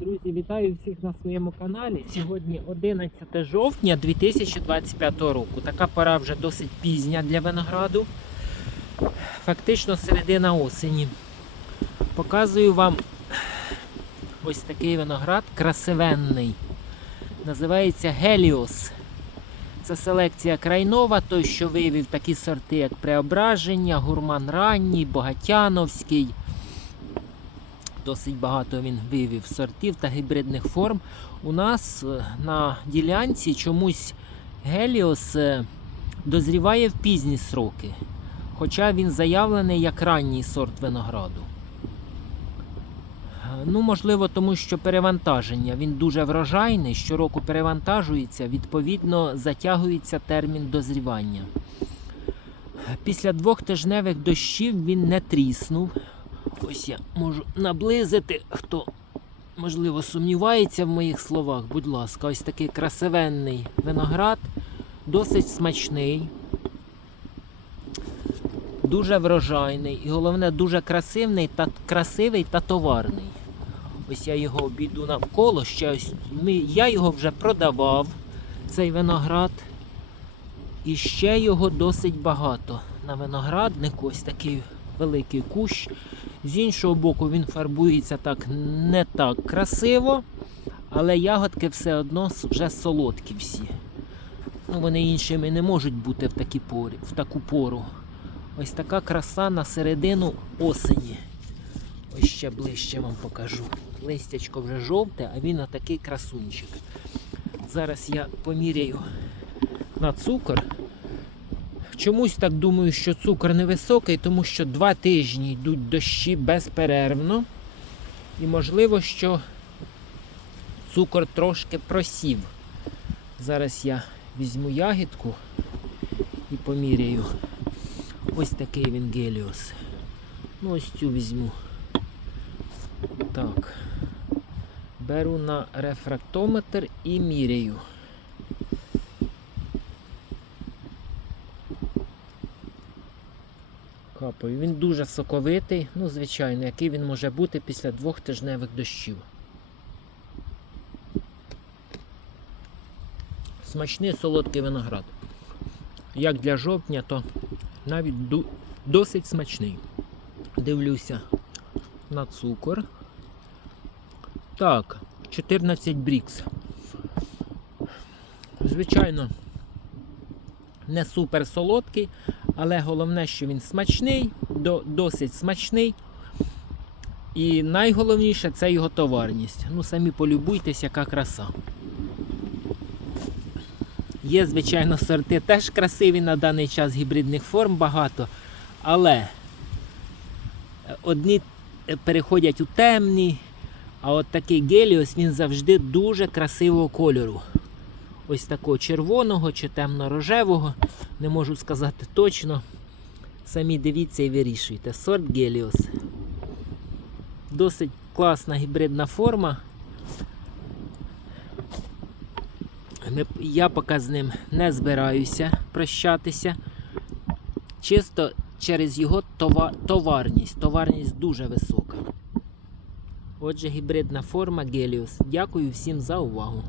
Друзі, вітаю всіх на своєму каналі. Сьогодні 11 жовтня 2025 року. Така пора вже досить пізня для винограду. Фактично середина осені. Показую вам ось такий виноград красивенний. Називається Геліос. Це селекція крайнова, той, що вивів такі сорти, як Преображення, Гурман Ранній, Богатяновський. Досить багато він вивів сортів та гібридних форм. У нас е, на ділянці чомусь Геліос е, дозріває в пізні сроки, хоча він заявлений як ранній сорт винограду. Е, Ну, можливо, тому що перевантаження. Він дуже врожайний, щороку перевантажується, відповідно, затягується термін дозрівання. Після двох тижневих дощів він не тріснув. Ось я можу наблизити, хто, можливо, сумнівається в моїх словах. Будь ласка, ось такий красивенний виноград, досить смачний, дуже врожайний і головне, дуже красивний та красивий та товарний. Ось я його обійду навколо. Ще ось ми, я його вже продавав, цей виноград. І ще його досить багато. На винограднику ось такий великий кущ. З іншого боку, він фарбується так не так красиво, але ягодки все одно вже солодкі всі. Ну, вони іншими не можуть бути в, такі порі, в таку пору. Ось така краса на середину осені. Ось ще ближче вам покажу. Листячко вже жовте, а він отакий красунчик. Зараз я поміряю на цукор. Чомусь так думаю, що цукор невисокий, тому що два тижні йдуть дощі безперервно. І можливо, що цукор трошки просів. Зараз я візьму ягідку і поміряю. Ось такий він геліос. Ну, ось цю візьму. Так. Беру на рефрактометр і міряю. Капаю. Він дуже соковитий, ну, звичайно, який він може бути після двох тижневих дощів. Смачний солодкий виноград. Як для жовтня, то навіть досить смачний. Дивлюся на цукор. Так, 14 брікс. Звичайно, не супер солодкий, але головне, що він смачний, до, досить смачний. І найголовніше це його товарність. Ну, самі полюбуйтесь, яка краса. Є, звичайно, сорти теж красиві на даний час гібридних форм багато, але е, одні е, переходять у темні, а от такий геліос він завжди дуже красивого кольору. Ось такого червоного чи темно-рожевого. Не можу сказати точно. Самі дивіться і вирішуйте. Сорт Геліос. Досить класна гібридна форма. Я поки з ним не збираюся прощатися. Чисто через його товарність. Товарність дуже висока. Отже, гібридна форма Геліос. Дякую всім за увагу.